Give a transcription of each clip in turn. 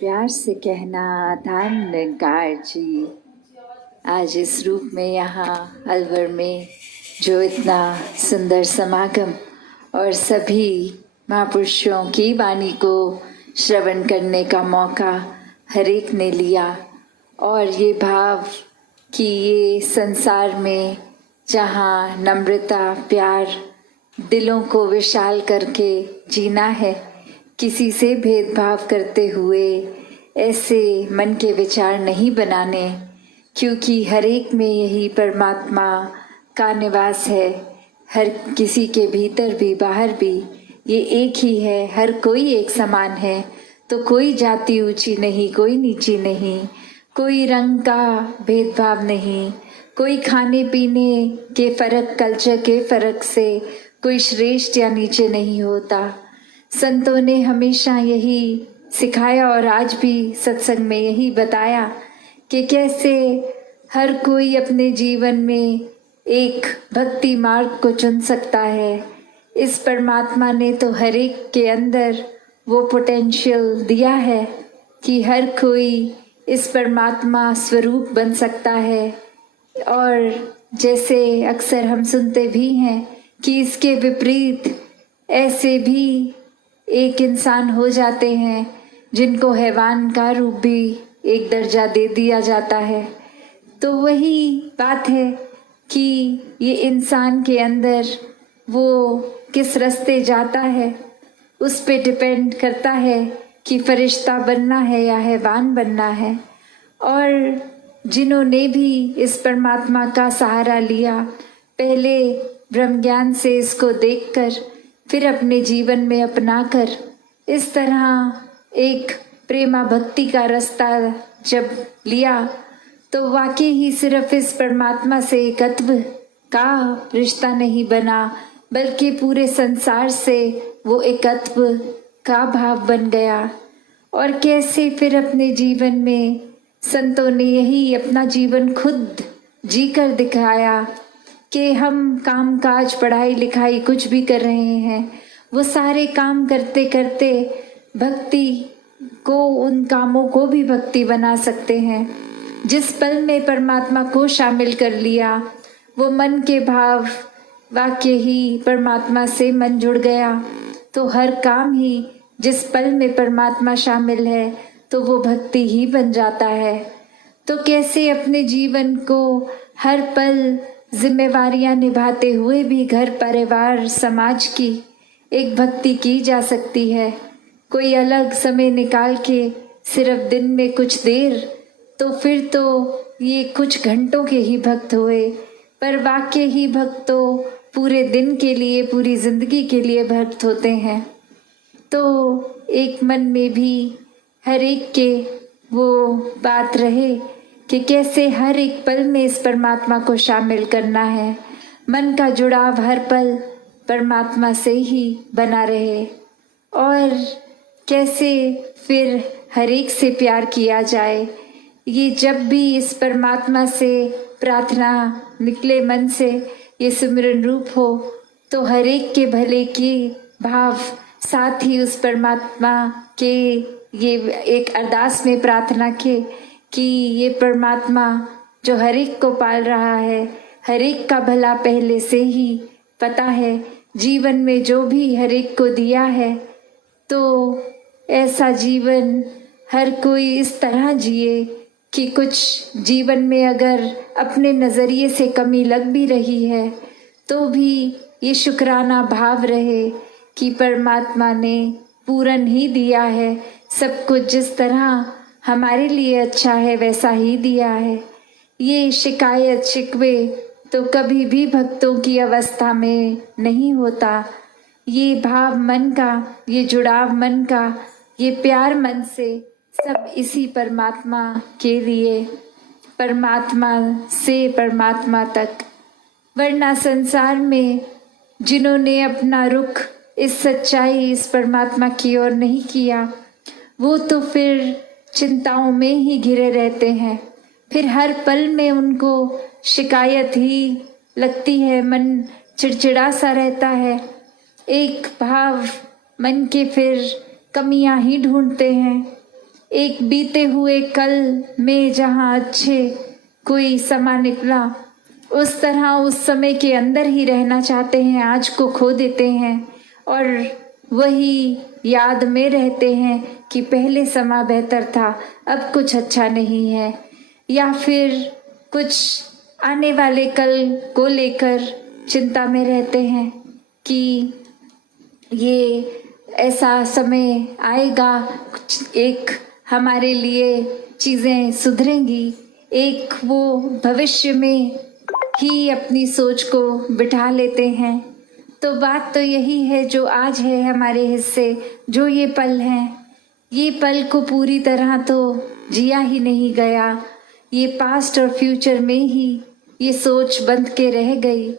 प्यार से कहना धाम निरंकार जी, आज इस रूप में यहाँ अलवर में जो इतना सुंदर समागम और सभी महापुरुषों की वाणी को श्रवण करने का मौका हर एक ने लिया। और ये भाव कि ये संसार में जहाँ नम्रता प्यार दिलों को विशाल करके जीना है, किसी से भेदभाव करते हुए ऐसे मन के विचार नहीं बनाने, क्योंकि हर एक में यही परमात्मा का निवास है। हर किसी के भीतर भी बाहर भी ये एक ही है। हर कोई एक समान है, तो कोई जाति ऊंची नहीं, कोई नीची नहीं, कोई रंग का भेदभाव नहीं, कोई खाने पीने के फर्क कल्चर के फर्क से कोई श्रेष्ठ या नीचे नहीं होता। संतों ने हमेशा यही सिखाया और आज भी सत्संग में यही बताया कि कैसे हर कोई अपने जीवन में एक भक्ति मार्ग को चुन सकता है। इस परमात्मा ने तो हर एक के अंदर वो पोटेंशियल दिया है कि हर कोई इस परमात्मा स्वरूप बन सकता है। और जैसे अक्सर हम सुनते भी हैं कि इसके विपरीत ऐसे भी एक इंसान हो जाते हैं जिनको हैवान का रूप भी एक दर्जा दे दिया जाता है। तो वही बात है कि ये इंसान के अंदर वो किस रास्ते जाता है, उस पे डिपेंड करता है कि फरिश्ता बनना है या हैवान बनना है। और जिन्होंने भी इस परमात्मा का सहारा लिया, पहले ब्रह्म ज्ञान से इसको देखकर फिर अपने जीवन में अपनाकर इस तरह एक प्रेमा भक्ति का रास्ता जब लिया, तो वाकई ही सिर्फ इस परमात्मा से एकत्व का रिश्ता नहीं बना, बल्कि पूरे संसार से वो एकत्व का भाव बन गया। और कैसे फिर अपने जीवन में संतों ने यही अपना जीवन खुद जी कर दिखाया कि हम काम काज पढ़ाई लिखाई कुछ भी कर रहे हैं, वो सारे काम करते करते भक्ति को, उन कामों को भी भक्ति बना सकते हैं। जिस पल में परमात्मा को शामिल कर लिया, वो मन के भाव वाक्य ही परमात्मा से मन जुड़ गया, तो हर काम ही जिस पल में परमात्मा शामिल है तो वो भक्ति ही बन जाता है। तो कैसे अपने जीवन को हर पल जिम्मेवारियां निभाते हुए भी घर परिवार समाज की एक भक्ति की जा सकती है। कोई अलग समय निकाल के सिर्फ दिन में कुछ देर, तो फिर तो ये कुछ घंटों के ही भक्त हुए, पर वाकई ही भक्त तो पूरे दिन के लिए, पूरी जिंदगी के लिए भक्त होते हैं। तो एक मन में भी हर एक के वो बात रहे कि कैसे हर एक पल में इस परमात्मा को शामिल करना है। मन का जुड़ाव हर पल परमात्मा से ही बना रहे, और कैसे फिर हर एक से प्यार किया जाए। ये जब भी इस परमात्मा से प्रार्थना निकले मन से, ये सिमरन रूप हो, तो हर एक के भले की भाव साथ ही उस परमात्मा के ये एक अरदास में प्रार्थना के कि ये परमात्मा जो हर एक को पाल रहा है, हर एक का भला पहले से ही पता है, जीवन में जो भी हर एक को दिया है, तो ऐसा जीवन हर कोई इस तरह जिए कि कुछ जीवन में अगर अपने नज़रिए से कमी लग भी रही है तो भी ये शुक्राना भाव रहे कि परमात्मा ने पूर्ण ही दिया है सब कुछ, जिस तरह हमारे लिए अच्छा है वैसा ही दिया है। ये शिकायत शिकवे तो कभी भी भक्तों की अवस्था में नहीं होता। ये भाव मन का, ये जुड़ाव मन का, ये प्यार मन से, सब इसी परमात्मा के लिए, परमात्मा से परमात्मा तक। वरना संसार में जिन्होंने अपना रुख इस सच्चाई, इस परमात्मा की ओर नहीं किया, वो तो फिर चिंताओं में ही घिरे रहते हैं। फिर हर पल में उनको शिकायत ही लगती है, मन चिड़चिड़ा सा रहता है, एक भाव मन के फिर कमियां ही ढूंढते हैं। एक बीते हुए कल में जहाँ अच्छे कोई समा निकला, उस तरह उस समय के अंदर ही रहना चाहते हैं, आज को खो देते हैं और वही याद में रहते हैं कि पहले समा बेहतर था, अब कुछ अच्छा नहीं है। या फिर कुछ आने वाले कल को लेकर चिंता में रहते हैं कि ये ऐसा समय आएगा, एक हमारे लिए चीज़ें सुधरेंगी, एक वो भविष्य में ही अपनी सोच को बिठा लेते हैं। तो बात तो यही है, जो आज है हमारे हिस्से, जो ये पल हैं, ये पल को पूरी तरह तो जिया ही नहीं गया। ये पास्ट और फ्यूचर में ही ये सोच बंध के रह गई।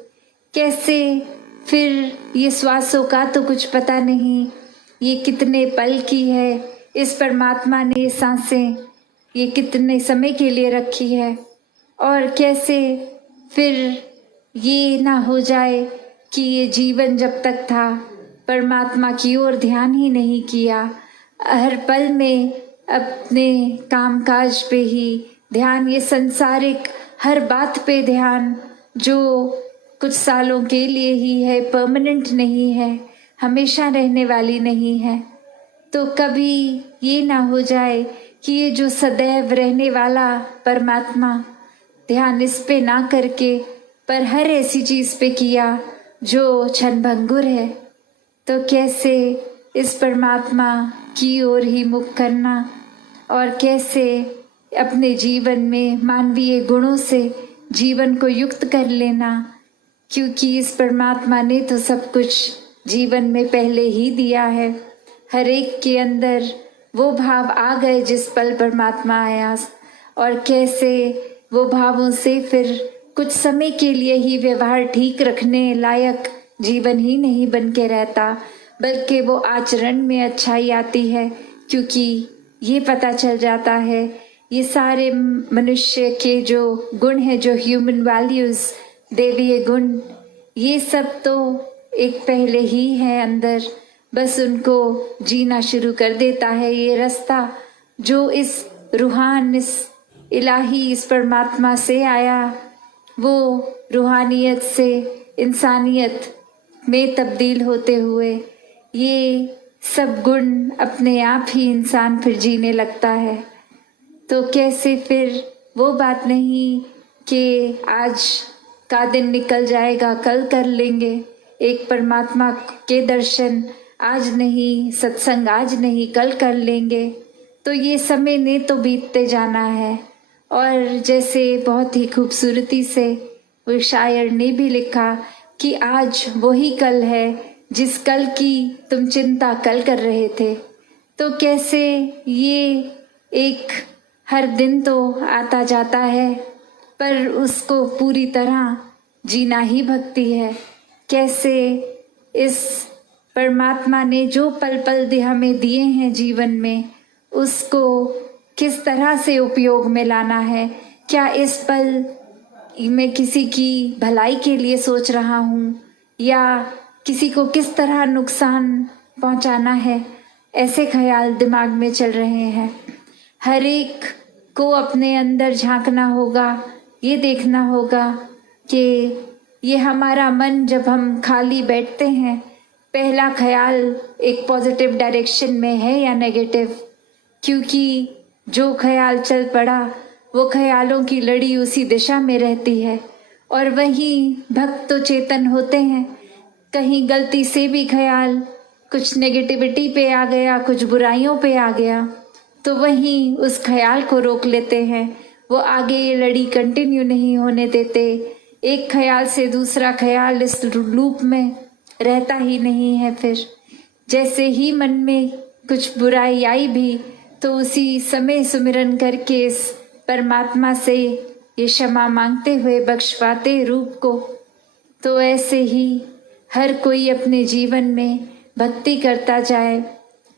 कैसे फिर ये श्वासों का तो कुछ पता नहीं, ये कितने पल की है, इस परमात्मा ने ये सांसें ये कितने समय के लिए रखी है। और कैसे फिर ये ना हो जाए कि ये जीवन जब तक था परमात्मा की ओर ध्यान ही नहीं किया, हर पल में अपने कामकाज पे ही ध्यान, ये संसारिक हर बात पे ध्यान, जो कुछ सालों के लिए ही है, परमानेंट नहीं है, हमेशा रहने वाली नहीं है। तो कभी ये ना हो जाए कि ये जो सदैव रहने वाला परमात्मा, ध्यान इस पे ना करके पर हर ऐसी चीज़ पे किया जो क्षणभंगुर है। तो कैसे इस परमात्मा की ओर ही मुख करना और कैसे अपने जीवन में मानवीय गुणों से जीवन को युक्त कर लेना, क्योंकि इस परमात्मा ने तो सब कुछ जीवन में पहले ही दिया है। हर एक के अंदर वो भाव आ गए जिस पल परमात्मा आया, और कैसे वो भावों से फिर कुछ समय के लिए ही व्यवहार ठीक रखने लायक जीवन ही नहीं बन के रहता, बल्कि वो आचरण में अच्छाई आती है, क्योंकि ये पता चल जाता है ये सारे मनुष्य के जो गुण हैं, जो ह्यूमन वैल्यूज़, देवीय गुण, ये सब तो एक पहले ही है अंदर, बस उनको जीना शुरू कर देता है ये रास्ता जो इस रूहान, इस इलाही, इस परमात्मा से आया। वो रूहानियत से इंसानियत में तब्दील होते हुए ये सब गुण अपने आप ही इंसान फिर जीने लगता है। तो कैसे फिर वो बात नहीं कि आज का दिन निकल जाएगा, कल कर लेंगे, एक परमात्मा के दर्शन आज नहीं, सत्संग आज नहीं, कल कर लेंगे। तो ये समय ने तो बीतते जाना है। और जैसे बहुत ही खूबसूरती से वो शायर ने भी लिखा कि आज वही कल है जिस कल की तुम चिंता कल कर रहे थे। तो कैसे ये एक हर दिन तो आता जाता है, पर उसको पूरी तरह जीना ही भक्ति है। कैसे इस परमात्मा ने जो पल पल हमें दिए हैं जीवन में, उसको किस तरह से उपयोग में लाना है। क्या इस पल मैं किसी की भलाई के लिए सोच रहा हूँ या किसी को किस तरह नुकसान पहुँचाना है, ऐसे ख्याल दिमाग में चल रहे हैं। हर एक को अपने अंदर झांकना होगा, ये देखना होगा कि ये हमारा मन जब हम खाली बैठते हैं, पहला ख्याल एक पॉजिटिव डायरेक्शन में है या नेगेटिव, क्योंकि जो ख्याल चल पड़ा वो ख्यालों की लड़ी उसी दिशा में रहती है। और वहीं भक्त तो चेतन होते हैं, कहीं गलती से भी ख्याल कुछ नेगेटिविटी पे आ गया, कुछ बुराइयों पे आ गया, तो वहीं उस ख्याल को रोक लेते हैं। वो आगे ये लड़ी कंटिन्यू नहीं होने देते। एक ख्याल से दूसरा ख्याल इस लूप में रहता ही नहीं है। फिर जैसे ही मन में कुछ बुराई आई भी तो उसी समय सुमिरन करके इस परमात्मा से ये क्षमा मांगते हुए बख्शवाते रूप को। तो ऐसे ही हर कोई अपने जीवन में भक्ति करता जाए,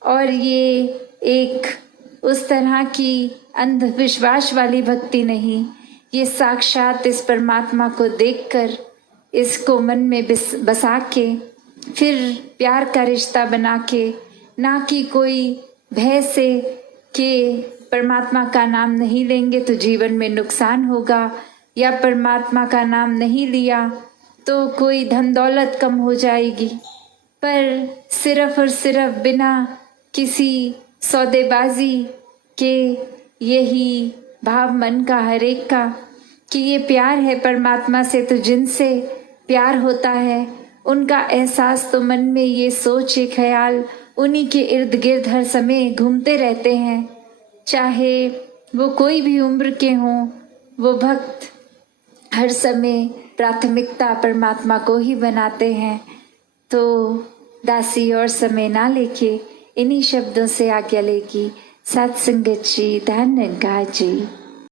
और ये एक उस तरह की अंधविश्वास वाली भक्ति नहीं, ये साक्षात इस परमात्मा को देखकर इसको मन में बसा के फिर प्यार का रिश्ता बना के, ना कि कोई भय से कि परमात्मा का नाम नहीं लेंगे तो जीवन में नुकसान होगा, या परमात्मा का नाम नहीं लिया तो कोई धन दौलत कम हो जाएगी। पर सिर्फ और सिर्फ बिना किसी सौदेबाजी के यही भाव मन का हर एक का कि ये प्यार है परमात्मा से, तो जिनसे प्यार होता है उनका एहसास, तो मन में ये सोच ये ख्याल उन्हीं के इर्द गिर्द हर समय घूमते रहते हैं। चाहे वो कोई भी उम्र के हों, वो भक्त हर समय प्राथमिकता परमात्मा को ही बनाते हैं। तो दासी और समय ना लेके इन्हीं शब्दों से आज्ञा लेगी। सत्संगत जी, धन निरंकार जी।